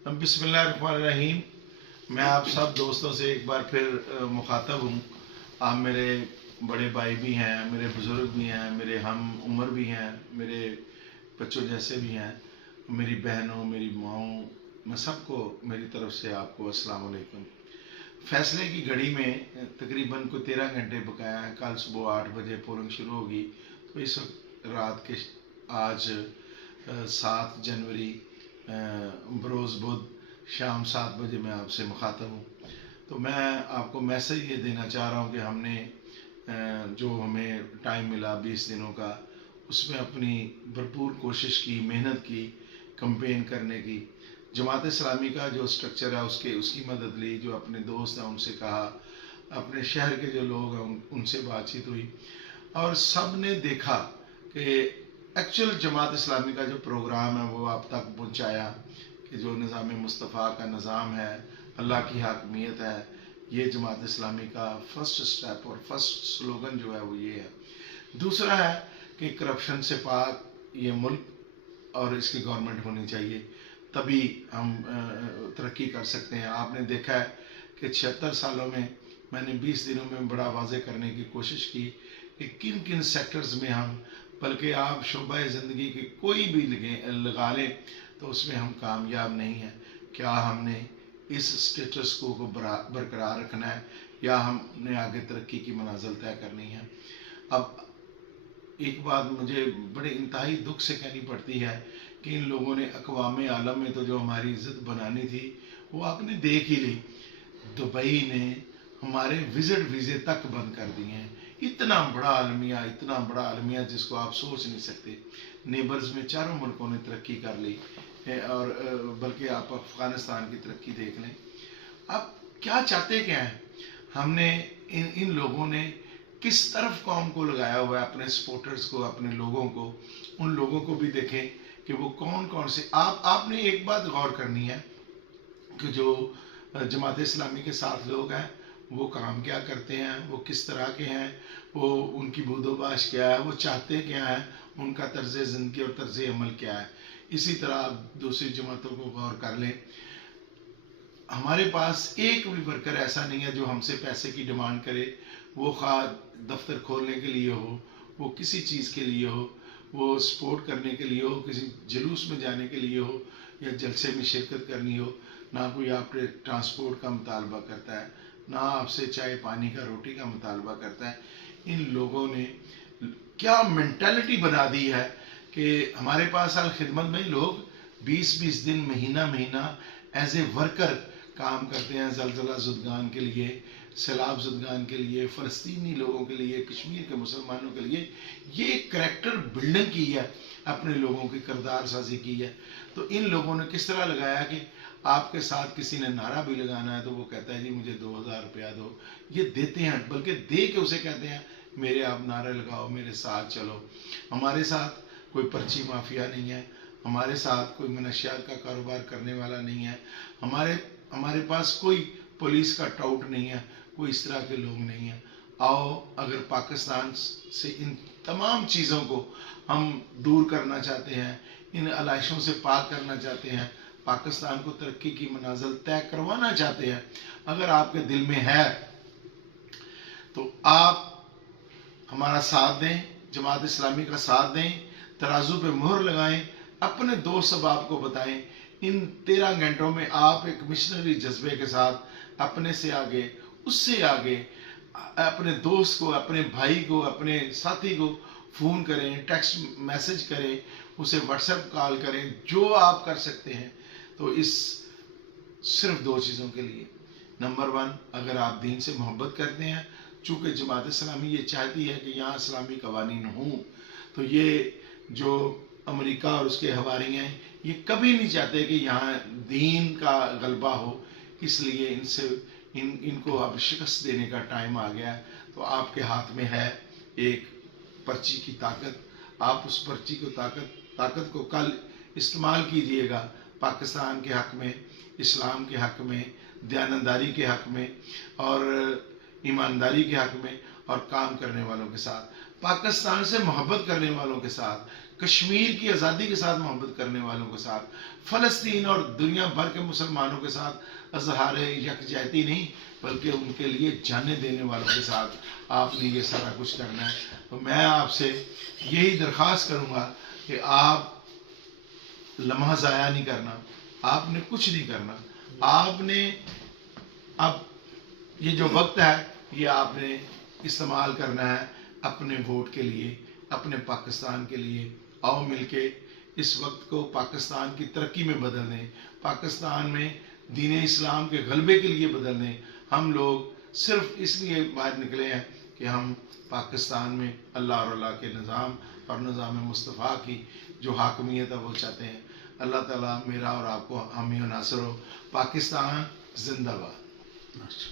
बिस्मिल्लाहिर्रहमानिर्रहीम। मैं आप सब दोस्तों से एक बार फिर मुखातब हूँ। आप मेरे बड़े भाई भी हैं, मेरे बुज़ुर्ग भी हैं, मेरे हम उम्र भी हैं, मेरे बच्चों जैसे भी हैं, मेरी बहनों, मेरी माओं, मैं सबको मेरी तरफ से आपको अस्सलाम वालेकुम। फैसले की घड़ी में तकरीबन को 13 घंटे बकाया है। कल सुबह 8 बजे पोलिंग शुरू होगी, तो इस वक्त रात के आज 7 जनवरी बरोज़ बुध शाम 7 बजे मैं आपसे मुखातब हूँ। तो मैं आपको मैसेज ये देना चाह रहा हूँ कि हमने जो हमें टाइम मिला 20 दिनों का, उसमें अपनी भरपूर कोशिश की, मेहनत की, कंपेन करने की। जमात इस्लामी का जो स्ट्रक्चर है उसकी मदद ली, जो अपने दोस्त हैं उनसे कहा, अपने शहर के जो लोग हैं उनसे बातचीत हुई, और सब ने देखा कि एक्चुअल जमात इस्लामी का जो प्रोग्राम है वो आप तक पहुँचाया कि जो निज़ाम मुस्तफ़ा का निज़ाम है, अल्लाह की हाकमियत है, ये जमात इस्लामी का फर्स्ट स्टेप और फर्स्ट स्लोगन जो है वो ये है। दूसरा है कि करप्शन से पाक ये मुल्क और इसकी गवर्नमेंट होनी चाहिए, तभी हम तरक्की कर सकते हैं। आपने देखा है कि 76 सालों में मैंने 20 दिनों में बड़ा वाज़े करने की कोशिश की कि किन किन सेक्टर्स में हम, बल्कि आप शोबा ज़िंदगी के कोई भी लगा लें तो उसमें हम कामयाब नहीं हैं। क्या हमने इस स्टेटस को बरकरार रखना है या हमने आगे तरक्की की मनाजिल तय करनी है। अब एक बात मुझे बड़े इंतहाई दुख से कहनी पड़ती है कि इन लोगों ने अक़वाम आलम में तो जो हमारी इज़्ज़त बनानी थी वो आपने देख ही ली। दुबई ने हमारे विजिट वीज़े तक बंद कर दिए हैं। इतना बड़ा आलमिया जिसको आप सोच नहीं सकते। नेबर्स में चारों मुल्कों ने तरक्की कर ली, और बल्कि आप अफ़गानिस्तान की तरक्की देख लें। अब क्या चाहते क्या हैं? हमने इन लोगों ने किस तरफ कौम को लगाया हुआ है, अपने सपोर्टर्स को, अपने लोगों को। उन लोगों को भी देखें कि वो कौन कौन से, आपने एक बात गौर करनी है कि जो जमात इस्लामी के साथ लोग हैं वो काम क्या करते हैं, वो किस तरह के हैं, वो उनकी बूदोबाश क्या है, वो चाहते क्या है, उनका तर्ज ज़िंदगी और तर्ज अमल क्या है। इसी तरह आप दूसरी जमातों को गौर कर लें। हमारे पास एक भी वर्कर ऐसा नहीं है जो हमसे पैसे की डिमांड करे, वो खा दफ्तर खोलने के लिए हो, वो किसी चीज़ के लिए हो, वो सपोर्ट करने के लिए हो, किसी जुलूस में जाने के लिए हो, या जलसे में शिरकत करनी हो। ना कोई आपके ट्रांसपोर्ट का मुतालबा करता है, ना आपसे चाय पानी का, रोटी का मुतालबा करता है। इन लोगों ने क्या मेंटालिटी बना दी है कि हमारे पास अल खिदमत में लोग 20-20 दिन, महीना एज ए वर्कर काम करते हैं। ज़लज़ला ज़ुदगान के लिए, सैलाब ज़ुदगान के लिए, फ़लस्तीनी लोगों के लिए, कश्मीर के मुसलमानों के लिए ये करैक्टर बिल्डिंग की है, अपने लोगों की किरदार साजी की है। तो इन लोगों ने किस तरह लगाया कि आपके साथ किसी ने नारा भी लगाना है तो वो कहता है जी मुझे 2000 रुपया दो। ये देते हैं, बल्कि दे के उसे कहते हैं मेरे आप नारे लगाओ, मेरे साथ चलो। हमारे साथ कोई पर्ची माफिया नहीं है, हमारे साथ कोई मनशियात का कारोबार करने वाला नहीं है, हमारे पास कोई पुलिस का टाउट नहीं है, कोई इस तरह के लोग नहीं हैं। आओ, अगर पाकिस्तान से इन तमाम चीज़ों को हम दूर करना चाहते हैं, इन अलाइशों से पाक करना चाहते हैं, पाकिस्तान को तरक्की की मनाजिल तय करवाना चाहते हैं, अगर आपके दिल में है तो आप हमारा साथ दें, जमात इस्लामी का साथ दें, तराजू पे मोहर लगाएं, अपने दोस्त सब आपको बताएं। इन 13 घंटों में आप एक मिशनरी जज्बे के साथ अपने से आगे, उससे आगे, अपने दोस्त को, अपने भाई को, अपने साथी को फ़ोन करें, टेक्स्ट मैसेज करें, उसे व्हाट्सएप कॉल करें, जो आप कर सकते हैं। तो इस सिर्फ 2 चीज़ों के लिए। नंबर 1, अगर आप दीन से मोहब्बत करते हैं, चूँकि जमात इस्लामी ये चाहती है कि यहाँ इस्लामी कवानीन हों, तो ये जो अमेरिका और उसके हवारी हैं ये कभी नहीं चाहते कि यहाँ दीन का गलबा हो। इसलिए इनको अब शिकस्त देने का टाइम आ गया है। तो आपके हाथ में है एक पर्ची की ताकत, आप उस पर्ची को ताकत को कल इस्तेमाल कीजिएगा, पाकिस्तान के हक़ में, इस्लाम के हक़ में, दयानतदारी के हक़ में और ईमानदारी के हक़ में, और काम करने वालों के साथ, पाकिस्तान से मोहब्बत करने वालों के साथ, کشمیر کی آزادی کے ساتھ محبت کرنے والوں کے ساتھ، فلسطین اور دنیا بھر کے مسلمانوں کے ساتھ اظہار یکجہتی نہیں بلکہ ان کے لیے جانیں دینے والوں کے ساتھ آپ نے یہ سارا کچھ کرنا ہے. تو میں آپ سے یہی درخواست کروں گا کہ آپ لمحہ ضائع نہیں کرنا، آپ نے کچھ نہیں کرنا. آپ نے اب یہ جو وقت ہے یہ آپ نے استعمال کرنا ہے اپنے ووٹ کے لیے، اپنے پاکستان کے لیے. آؤ مل کے اس وقت کو پاکستان کی ترقی میں بدل دیں، پاکستان میں دین اسلام کے غلبے کے لیے بدل دیں. ہم لوگ صرف اس لیے باہر نکلے ہیں کہ ہم پاکستان میں اللہ اور اللہ کے نظام اور نظام مصطفیٰ کی جو حاکمیت ہے وہ چاہتے ہیں. اللہ تعالیٰ میرا اور آپ کو حامی و ناصر ہو. پاکستان زندہ باد.